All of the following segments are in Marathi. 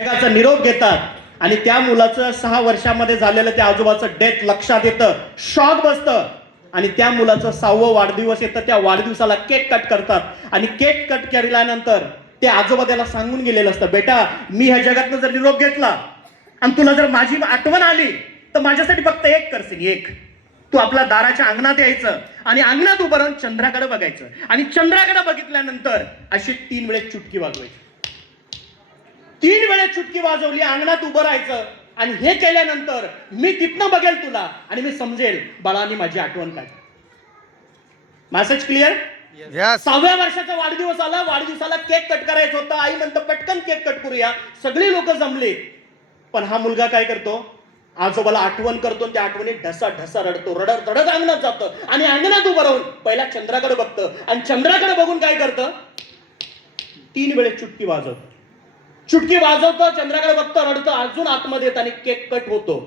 एकाचा निरोप घेतात आणि त्या मुलाचं 6 वर्षामध्ये झालेलं त्या आजोबाचं डेथ लक्षात येतं, शॉक बसतं आणि त्या मुलाचं 6वं वाढदिवस येतं. त्या वाढदिवसाला केक कट करतात आणि केक कट केल्यानंतर ते आजोबा त्याला सांगून गेलेलं असतं, बेटा मी ह्या जगातनं जर निरोप घेतला आणि तुला जर माझी आठवण आली तर माझ्यासाठी फक्त एक करशील, एक. तू आपल्या दाराच्या अंगणात यायचं आणि अंगणात उभं राहून चंद्राकडे बघायचं आणि चंद्राकडे बघितल्यानंतर अशी 3 वेळेस चुटकी वाजवायची. 3 वेळेस चुटकी वाजवली, अंगणात उभं राहायचं आणि हे केल्यानंतर मी तिथनं बघेल तुला आणि मी समजेल बाळांनी माझी आठवण काय. Message clear? 6व्या वर्षाचा वाढदिवस आला, वाढदिवसाला केक कट करायचा होता. आई म्हणतं पटकन केक कट करूया. सगळी लोक जमले, पण हा मुलगा काय करतो, आजोबाला आठवण करतो. त्या आठवणीत ढसा ढसा रडतो, रडत रडत अंगणात जातं आणि अंगणात उभं राहून पहिला चंद्राकडे बघतं आणि चंद्राकडे बघून काय करतं, 3 वेळेस चुटकी वाजवतं. चुटकी वाजवतं, चंद्राकडे बघतं, रडतं, अजून आतमध्ये येत आणि केक कट होतो.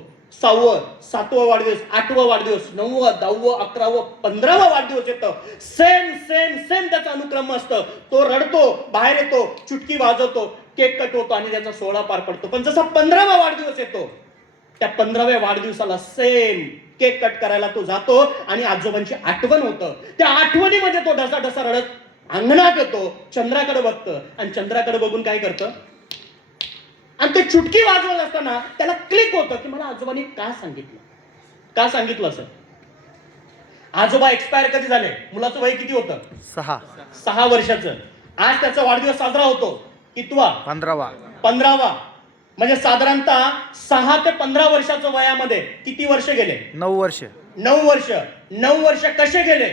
6वं, 7वं वाढदिवस, 8वं वाढदिवस, 9वं, 10वं, 11वं, 15वं वाढदिवस येतं. सेम सेम सेम त्याचा अनुक्रम असतं. तो रडतो, बाहेर येतो, चुटकी वाजवतो, केक कट होतो आणि त्याचा सोहळा पार पडतो. पण जसा 15वा वाढदिवस येतो, त्या 15व्या वाढदिवसाला सेम केक कट करायला तो जातो आणि आजोबांची आठवण होतं. त्या आठवणीमध्ये तो ढसा ढसा रडत अंगणात येतो, चंद्राकडे बघतं आणि चंद्राकडे बघून काय करतं, आणि ते चुटकी वाजवत असताना त्याला क्लिक होतं की मला आजोबांनी का सांगितलं, का सांगितलं असं. आजोबा एक्सपायर कधी झाले, मुलाचं वय किती होतं, 6 वर्षाचं. आज त्याचा वाढदिवस साजरा होतो कितवा, 15वा. म्हणजे साधारणतः 6 ते 15 वर्षाच्या वयामध्ये किती वर्ष गेले, 9 वर्ष. 9 वर्ष. 9 वर्ष कसे गेले,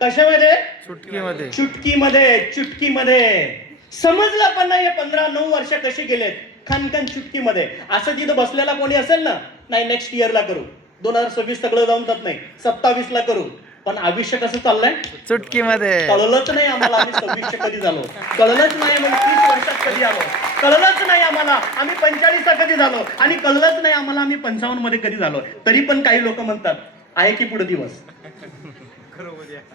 कशामध्ये, चुटकीमध्ये. चुटकीमध्ये. चुटकीमध्ये समजलं पण नाही 9 वर्ष कशी गेलेत, खनखन चुटकीमध्ये. असं तिथं बसलेला कोणी असेल ना, नाही नेक्स्ट इयरला करू, 2026 सगळं जाऊन जात नाही, 27ला करू. पण आयुष्य कसं चाललंय, चुटकीमध्ये. कळलंच नाही आम्हाला आम्ही 26 कधी झालो, कळलंच नाही आम्ही 30 वर्षात कधी आलो, कळलंच नाही आम्हाला आम्ही 45 कधी झालो आणि कळलंच नाही आम्हाला आम्ही 55 मध्ये कधी झालो. तरी पण काही लोक म्हणतात आहे की पुढे दिवस.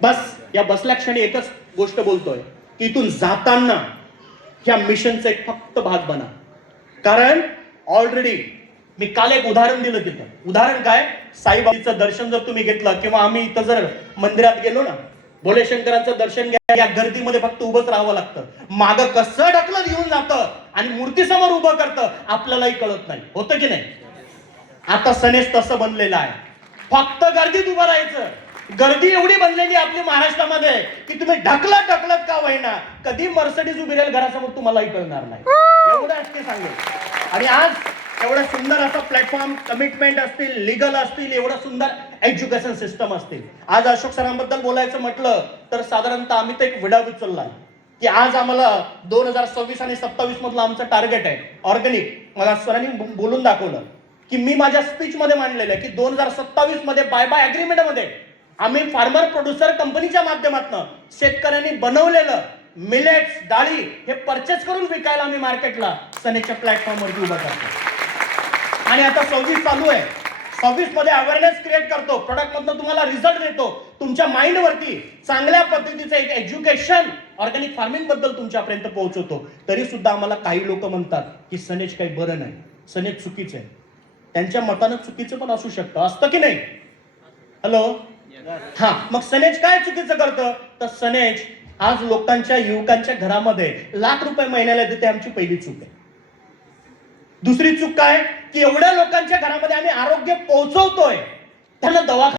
बस या बसल्या क्षणी एकच गोष्ट बोलतोय की इथून जाताना ह्या मिशनचा एक फक्त भाग बना. कारण ऑलरेडी मी काल एक उदाहरण दिलं तिथं. उदाहरण काय, साईबाबांचं दर्शन जर तुम्ही घेतलं किंवा आम्ही इथं जर मंदिरात गेलो ना, भोले शंकरांचं दर्शन घ्या, या गर्दीमध्ये फक्त उभंच राहावं लागतं. मागं कसं ढकलत घेऊन जातं आणि मूर्तीसमोर उभं करतं आपल्यालाही कळत नाही, होतं की नाही. आता सनेस तसं बनलेलं आहे, फक्त गर्दीत उभं राहायचं. गर्दी एवढी बनलेली आपली महाराष्ट्रामध्ये की तुम्ही ढकलत ढकलत का होईना कधी मर्सिडीज उभी राहील घरासमोर तुम्हालाही कळणार नाही, एवढं असते सांगेल. आणि आज एवढा सुंदर असा प्लॅटफॉर्म, कमिटमेंट असतील, लिगल असतील, एवढं सुंदर एज्युकेशन सिस्टम असतील. आज अशोक सरांबद्दल बोलायचं म्हटलं तर साधारणतः आम्ही तर एक विडा उचललाय की आज आम्हाला 2026 आणि 27 मधलं आमचं टार्गेट आहे ऑर्गॅनिक. मला सरांनी बोलून दाखवलं की मी माझ्या स्पीच मध्ये मांडलेलं आहे की 2027 मध्ये बाय अग्रीमेंट मध्ये आम्ही फार्मर प्रोड्युसर कंपनीच्या माध्यमातून शेतकऱ्यांनी बनवलेलं मिलेट्स, डाळी हे परचेस करून विकायला आम्ही मार्केटला सनेच्या प्लॅटफॉर्मवरती उभं करतो. आणि आता 26 चालू आहे, 26 मध्ये अवेअरनेस क्रिएट करतो, प्रोडक्ट मधनं तुम्हाला रिझल्ट देतो, तुमच्या माइंड वरती चांगल्या पद्धतीचं एक एज्युकेशन ऑर्गॅनिक फार्मिंग बद्दल तुमच्यापर्यंत पोहोचवतो. तरी सुद्धा आम्हाला काही लोक म्हणतात की सनेज काही बरं नाही, सनेज चुकीचं आहे. त्यांच्या मतानं चुकीचं पण असू शकतं, असतं की नाही. हॅलो, हा, मग सनेज काय चुकीचं करतं, तर सनेज आज लोकांच्या, युवकांच्या घरामध्ये लाख रुपये महिन्याला देते, आमची पहिली चूक आहे. दुसरी चूक काय की एवढ्या लोकांच्या घरामध्ये आम्ही आरोग्य पोहोचवतोय, त्यांना दवाखाना